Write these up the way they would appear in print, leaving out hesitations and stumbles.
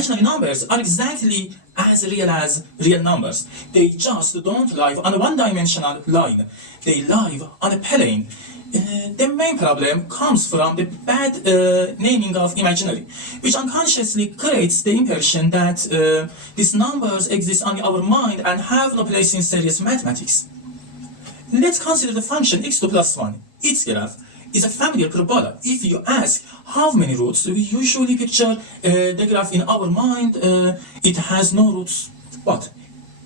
imaginary numbers are exactly as real numbers. They just don't live on a one-dimensional line. They live on a plane. The main problem comes from the bad naming of imaginary, which unconsciously creates the impression that these numbers exist on our mind and have no place in serious mathematics. Let's consider the function x2 plus 1. Its graph is a familiar parabola. If you ask how many roots, we usually picture the graph in our mind. It has no roots. But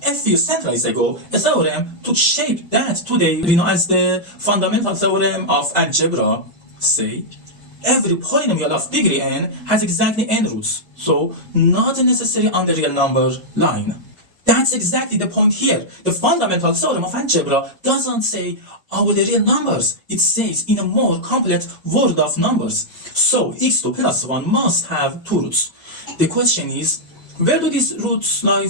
a few centuries ago, a theorem took shape that today we know as the Fundamental Theorem of Algebra. Say, every polynomial of degree n has exactly n roots, so not necessarily on the real number line. That's exactly the point here. The Fundamental Theorem of Algebra doesn't say our real numbers. It says in a more complete world of numbers. So x2 plus 1 must have two roots. The question is, where do these roots lie?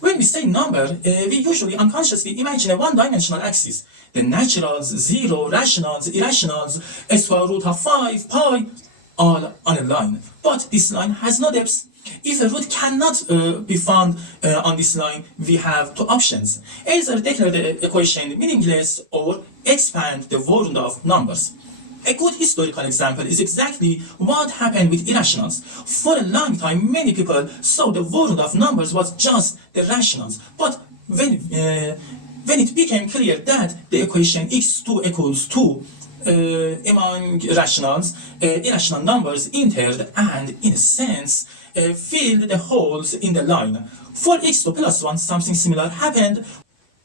When we say number, we usually unconsciously imagine a one-dimensional axis. The naturals, zero, rationals, irrationals, square root of 5, pi, all on a line. But this line has no depth. If a root cannot be found on this line, we have two options. Either declare the equation meaningless or expand the world of numbers. A good historical example is exactly what happened with irrationals. For a long time, many people saw the world of numbers was just the rationals. But when it became clear that the equation x2 equals 2 among rationals, irrational numbers entered and, in a sense, filled the holes in the line. For x2 plus 1, something similar happened.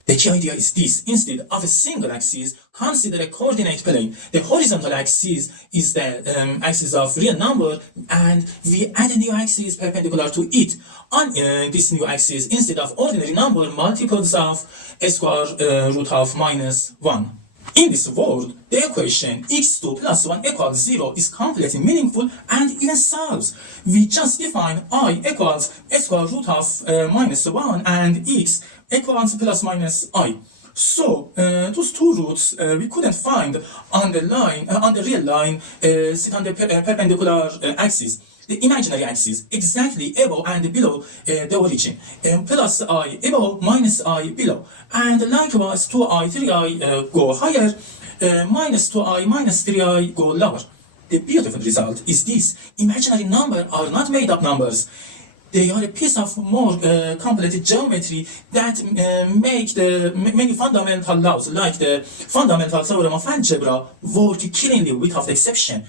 The key idea is this: instead of a single axis, consider a coordinate plane. The horizontal axis is the axis of real number, and we add a new axis perpendicular to it. On this new axis, instead of ordinary number, multiples of a square root of minus 1. In this world, the equation x2 plus 1 equals 0 is completely meaningful and even solves. We just define I equals a square root of minus 1 and x equals plus minus I. So those two roots we couldn't find on the line, on the real line, sit on the perpendicular axis. The imaginary axis exactly above and below the origin, plus I above, minus I below, and likewise 2I, 3I go higher, minus 2I, minus 3I go lower. The beautiful result is this: imaginary numbers are not made up numbers. They are a piece of more complex geometry that make the many fundamental laws, like the Fundamental Theorem of Algebra, work cleanly without exception.